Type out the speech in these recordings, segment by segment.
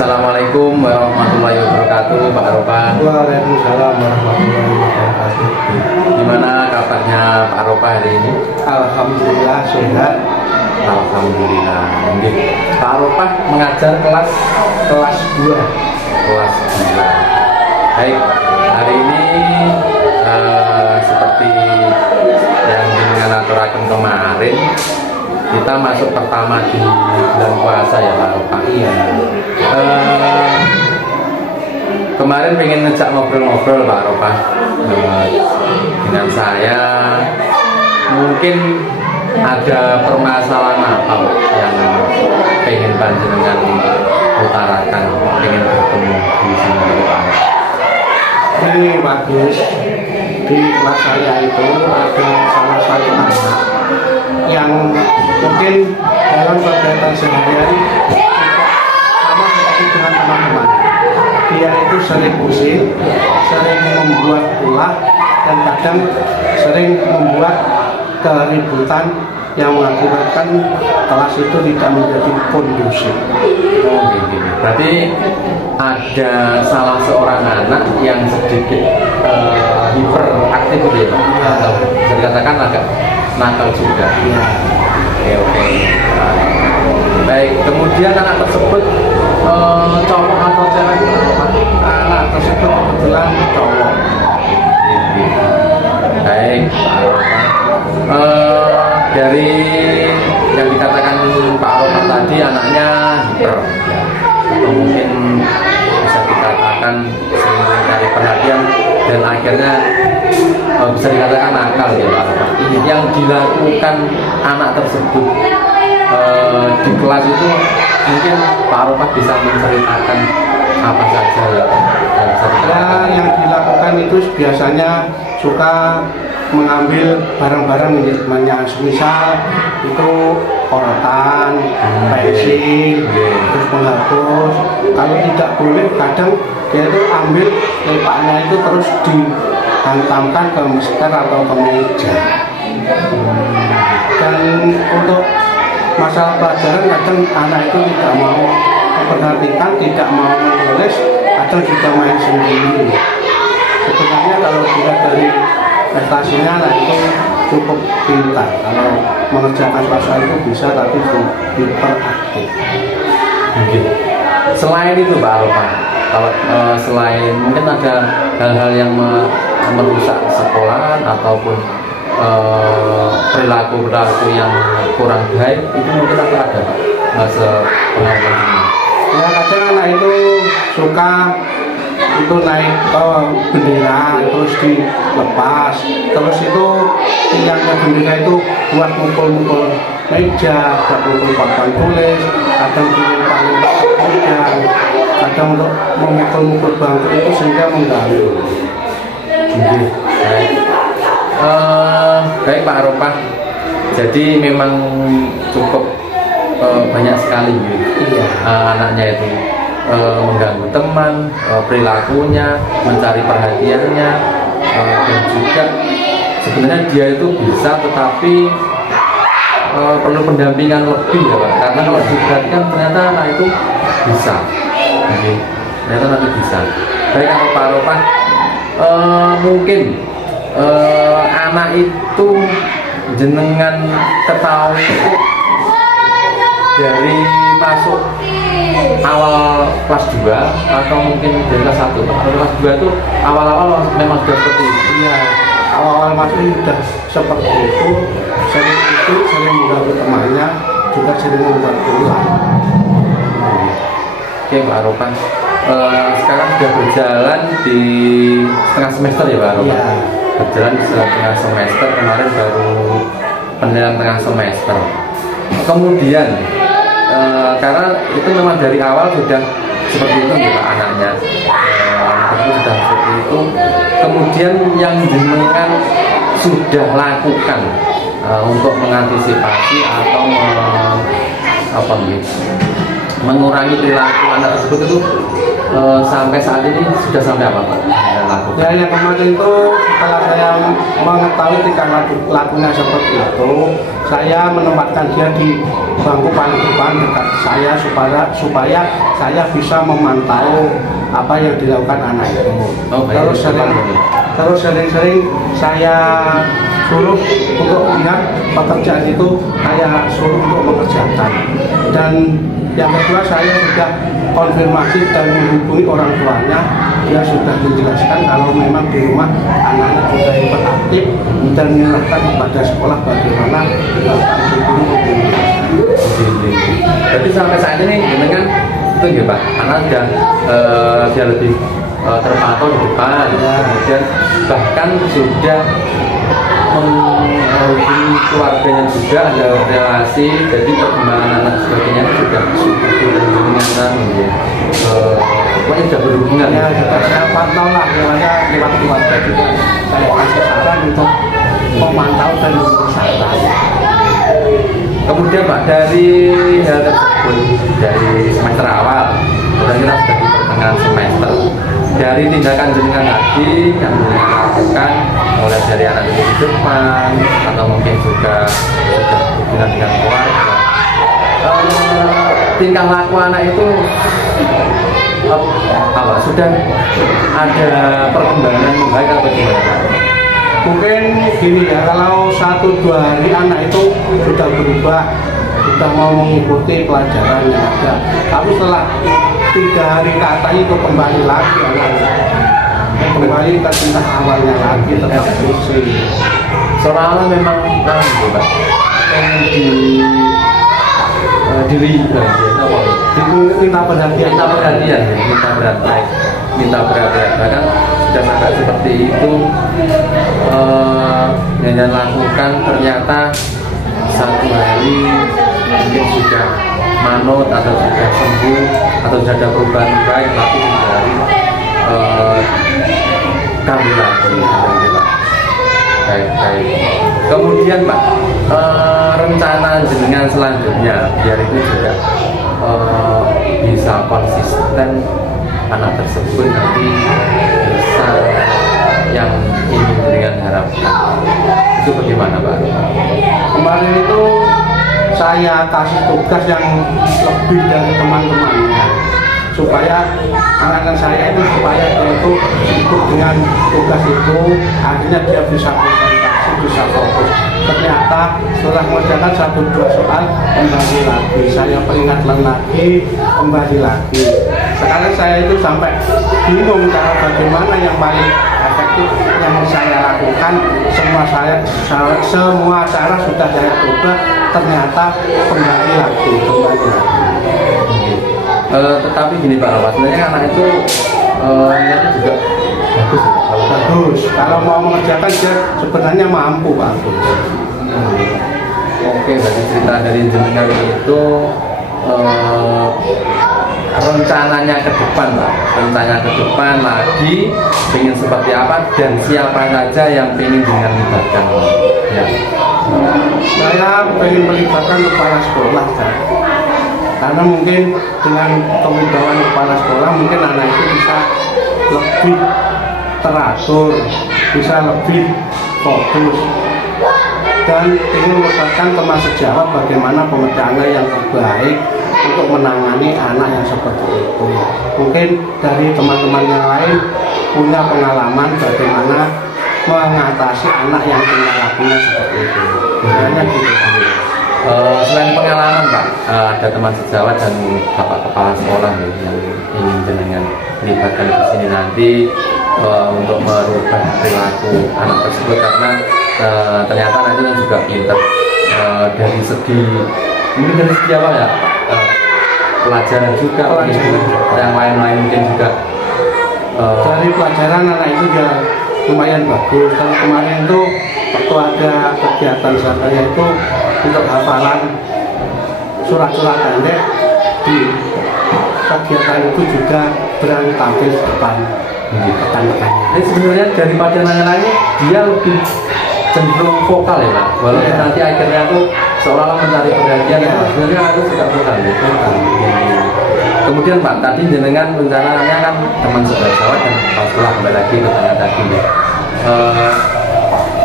Assalamualaikum warahmatullahi wabarakatuh, Pak Aropa. Waalaikumsalam warahmatullahi wabarakatuh. Gimana kabarnya Pak Aropa hari ini? Alhamdulillah sehat. Alhamdulillah. Nggih. Pak Aropa mengajar kelas 2. Kelas 2. Baik, hari ini seperti yang dengan aturaken kemarin, kita masuk pertama di bulan puasa ya Pak Aropa. Iya. Kemarin pengen ngejak ngobrol-ngobrol Pak Aropa dengan saya. Mungkin ada permasalahan apa Pak, yang pengen panjenengan utarakan, pengen bertemu di sini Pak. Ini bagus. Di kelas saya itu ada salah satu anak yang mungkin dalam kegiatan sehari-hari sama seperti dengan teman-teman. Dia itu sering pusing, sering membuat ulah, dan kadang sering membuat keributan yang mengakibatkan kelas itu tidak menjadi kondusif. Oh, gitu. Berarti ada salah seorang anak yang sedikit hiperaktif gitu ya Pak? Atau bisa dikatakan agak nakal juga. Ya. Oke. Baik, kemudian anak tersebut cowok atau cewek? Anak tersebut kebetulan cowok. Baik, Pak Aropa. Dari yang dikatakan Pak Aropa tadi, anaknya hiper, atau mungkin bisa dikatakan sering mencari perhatian dan akhirnya bisa dikatakan nakal ya Pak Aropa. Yang dilakukan anak tersebut di kelas itu, mungkin Pak Aropa bisa menceritakan apa saja yang dilakukan itu biasanya suka mengambil barang-barang milik temannya, misal itu korotan, pensil, terus penghapus. Kalau tidak boleh, kadang dia itu ambil lepaknya itu terus dihantamkan ke mesker atau ke meja. Dan untuk masalah pelajaran, kadang anak itu tidak mau memperhatikan, tidak mau menulis, kadang juga main sendiri. Sebenarnya kalau dilihat dari prestasinya, nah itu cukup pintar. Kalau mengerjakan puasa itu bisa, tapi hiperaktif. Selain itu Pak Aropa, kalau selain mungkin ada hal-hal yang merusak sekolahan ataupun perilaku yang kurang baik, itu mungkin apa ada Pak sepengalaman ini? Ya, kadang anak itu suka itu naik ke bendera terus dilepas, terus itu tiangnya bendera itu buat mukul-mukul meja, buat mukul papan tulis, kadang paling meja, kadang untuk memukul-mukul bangku itu sehingga mengganggu. Baik Pak Aropa, jadi memang cukup banyak sekali gitu. Anaknya itu mengganggu teman, perilakunya, mencari perhatiannya, dan juga sebenarnya dia itu bisa, tetapi perlu pendampingan lebih ya Pak. Karena kalau diperhatikan ternyata anak itu bisa, ternyata nanti bisa. Baik Pak Aropa, mungkin anak itu jenengan ketahui itu dari masuk awal kelas 2 atau mungkin dari kelas 1 Pak? Kelas 2 itu awal-awal memang sudah seperti itu? Iya, awal-awal masuk sudah seperti itu, sering mengganggu temannya, juga sering membuat ulah. Oke Pak Aropa, sekarang sudah berjalan di setengah semester ya Pak Aropa? Iya. Berjalan di setengah semester, kemarin baru penilaian tengah semester. Kemudian karena itu memang dari awal sudah seperti itu ya Pak anaknya, itu sudah seperti itu. Kemudian yang jenengan sudah lakukan untuk mengantisipasi atau mengurangi perilaku anak tersebut itu sampai saat ini sudah sampai apa Pak? Ya, yang kemarin itu setelah saya mengetahui tingkah lakunya seperti itu, saya menempatkan dia di bangku paling depan dekat saya supaya saya bisa memantau apa yang dilakukan anak itu. Terus sering-sering saya suruh untuk lihat pekerjaan itu, saya suruh untuk mengerjakan. Dan yang kedua, saya sudah konfirmasi dan menghubungi orang tuanya. Dia sudah menjelaskan kalau memang di rumah anaknya sudah hiperaktif dan menyerahkan kepada sekolah bagaimana guru. Jadi sampai saat ini dengan itu ya Pak, anak sudah dia lebih terpantau di depan, kemudian bahkan sudah menghubungi keluarganya juga, ada relasi, jadi perkembangan anak sebagainya sudah dengan pokoknya sudah berhubungan. Ya, saya pantau lah, lewat keluarga juga saya kasih saran untuk memantau dan berusaha. Kemudian Pak, dari hal tersebut, dari semester awal, kita sudah di pertengahan semester, dari tindakan jenengan tadi yang jenengan lakukan, mulai dari anak di depan atau mungkin juga sudah hubungan dengan keluarga, tingkah laku anak itu apa sudah ada perkembangan membaik atau gimana? Mungkin gini ya, kalau 1-2 hari anak itu sudah berubah, sudah mau mengikuti pelajaran yang ada. Tapi setelah 3 hari ke atas itu kembali lagi anaknya, kembali ke tingkat awalnya lagi, tetap pusing. Soalnya memang kan Pak, minta perhatian, bahkan sudah sampai seperti itu. Yang lakukan ternyata 1 hari mungkin sudah manut atau sudah sembuh atau sudah ada perubahan baik, tapi 3 hari kambuh lagi, Pak. Baik. Kemudian Pak, rencana jenengan selanjutnya biar itu juga bisa konsisten, anak tersebut nanti bisa yang ingin dengan harapkan, itu bagaimana Pak? Kemarin itu saya kasih tugas yang lebih dari teman-temannya, supaya anak-anak saya itu supaya dia itu ikut dengan tugas itu, akhirnya dia bisa konsentrasi, bisa fokus. Ternyata setelah mengerjakan 1-2 soal kembali lagi, saya peringatkan lagi, kembali lagi. Sekarang saya itu sampai bingung cara bagaimana yang paling efektif yang saya lakukan. Semua cara sudah saya coba, ternyata kembali lagi. Tetapi gini Pak Rawat, sebenarnya anak itu niatnya juga bagus. Kalau mau mengerjakan dia sebenarnya mampu bagus. Oke, berarti cerita dari jenengan itu rencananya ke depan Pak, rencananya ke depan lagi ingin seperti apa dan siapa saja yang ingin dengan melibatkan ya. Saya ingin melibatkan kepala sekolah kan? Karena mungkin dengan kewibawaan kepala sekolah mungkin anak itu bisa lebih teratur, bisa lebih fokus, dan ingin melibatkan teman sejawat bagaimana pemecahannya yang terbaik untuk menangani anak yang seperti itu. Mungkin dari teman-teman yang lain punya pengalaman bagaimana mengatasi anak yang tingkah lakunya seperti itu. Hanya gitu. Selain pengalaman Pak, ada teman sejawat dan Bapak Kepala Sekolah yang ingin dengan melibatkan di sini nanti untuk merubah perilaku anak tersebut, karena ternyata nanti juga pintar dari segi mungkin dari segi apa ya, pelajaran juga, yang lain-lain mungkin juga dari pelajaran anak itu juga lumayan bagus. Kalau kemarin itu waktu ada kegiatan saya itu untuk hafalan surat-surat pendek, di kegiatan itu juga berani tampil di depan rekan-rekannya. Jadi sebenarnya daripada nanya-nanya dia lebih cenderung vokal ya Pak, walaupun nanti akhirnya tuh seolah-olah mencari perhatian, sebenarnya aku suka vokal ya. kemudian Pak, tadi jenengan rencananya kan teman sejawat dan kepala sekolah, kembali lagi ke tanya tadi ya.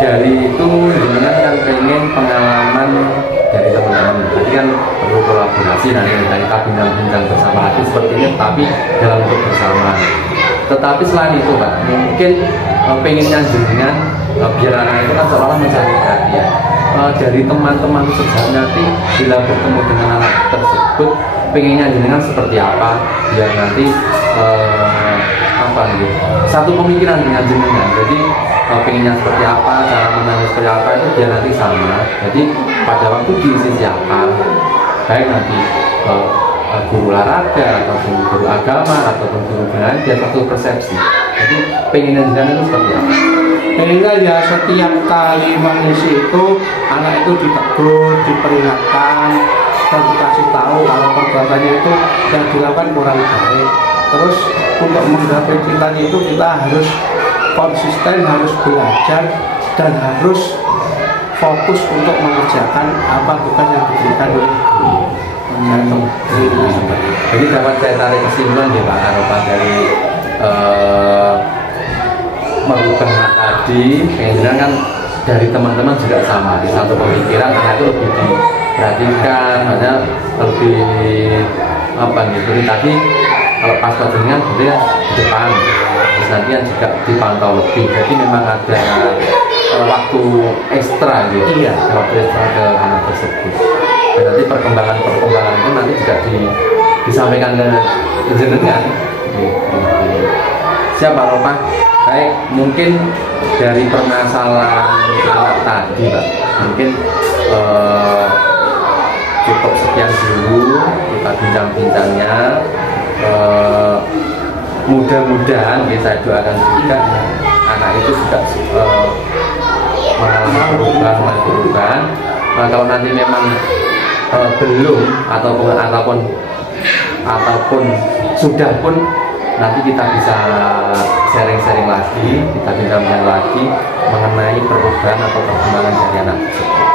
Dari itu jenengan kan pengen pengalaman dari teman-teman, tadi kan perlu kolaborasi nanti kita bincang-bincang bersama lagi seperti ini, tapi dalam bentuk bersama. Tetapi selain itu Pak, mungkin pengennya jenengan biar anak itu kan seolah mencari perhatian dari teman-teman sejauh nanti bila bertemu dengan anak tersebut, pengennya jenengan seperti apa biar nanti apa gitu, satu pemikiran dengan jenengan. Jadi pengennya seperti apa, cara menangani seperti apa itu biar nanti sama. Jadi pada waktu diisi siapa, baik nanti guru olahraga ataupun guru agama ataupun guru budaya, dia satu persepsi. Jadi pengennya jenengan itu seperti apa? Sehingga ya setiap kali mengisi itu anak itu ditegur, diperingatkan, dan dikasih tahu kalau perbuatannya itu yang dilakukan kurang baik. Terus untuk menggapai cita-cita itu kita harus konsisten, harus belajar, dan harus fokus untuk mengerjakan apa tugas yang diberikan oleh guru. Jadi dapat saya tarik kesimpulan ya Pak Arafah dari merubah tadi, pengen kan dari teman-teman juga sama, di satu pemikiran karena itu lebih diperhatikan, hanya lebih apa gitu. Tadi kalau pas dengan dia di depan, terus nanti yang juga dipantau lebih. Jadi memang ada waktu ekstra gitu, iya, waktu ekstra ke anak tersebut. Dan nanti perkembangan itu nanti juga disampaikan ke jenengan. Siapa Ropa? Baik, mungkin dari permasalahan anak tadi Pak, mungkin cukup sekian dulu kita bincang-bincangnya. Mudah-mudahan saya doakan juga anak itu juga mengalami perubahan. Kalau nanti memang belum ataupun sudah pun, nanti kita bisa sharing-sharing lagi, kita bincang-bincang lagi mengenai perubahan atau perkembangan dari anak tersebut.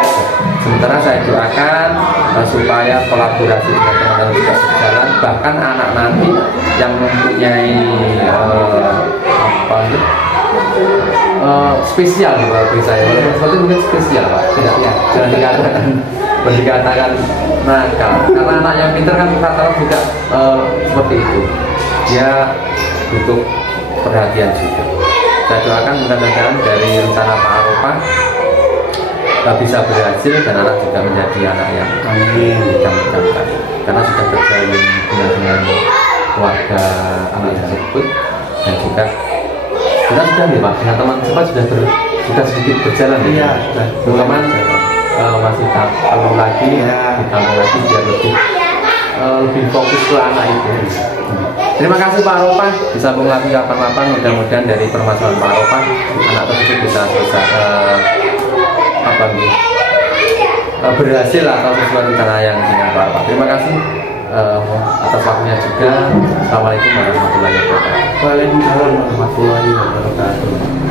Sementara saya doakan supaya kolaborasi dengan teman-teman juga berjalan, bahkan anak nanti yang mempunyai spesial bagi saya, sesuatu mungkin spesial Pak, jangan dikatakan nakal, karena anak yang pintar kan rata-rata juga seperti itu, dia butuh perhatian juga. Saya doakan mudah-mudahan dari rencana Pak Arafah bisa berhasil dan anak juga menjadi anak yang mudah-mudahan, karena sudah terjalin dengan keluarga anak tersebut, dan juga kita sudah nih Pak dengan teman teman sudah sedikit berjalan ya, teman masih perlu lagi ditambah lagi biar lebih fokus ke anak itu. Terima kasih Pak Arafah, disambung lagi kapan-kapan, mudah-mudahan dari permasalahan Pak Arafah anak tersebut bisa berhasil atau sesuai rencana yang dengan Pak Arafah. Terima kasih atas waktunya juga. Assalamualaikum warahmatullahi wabarakatuh. Waalaikumsalam warahmatullahi wabarakatuh.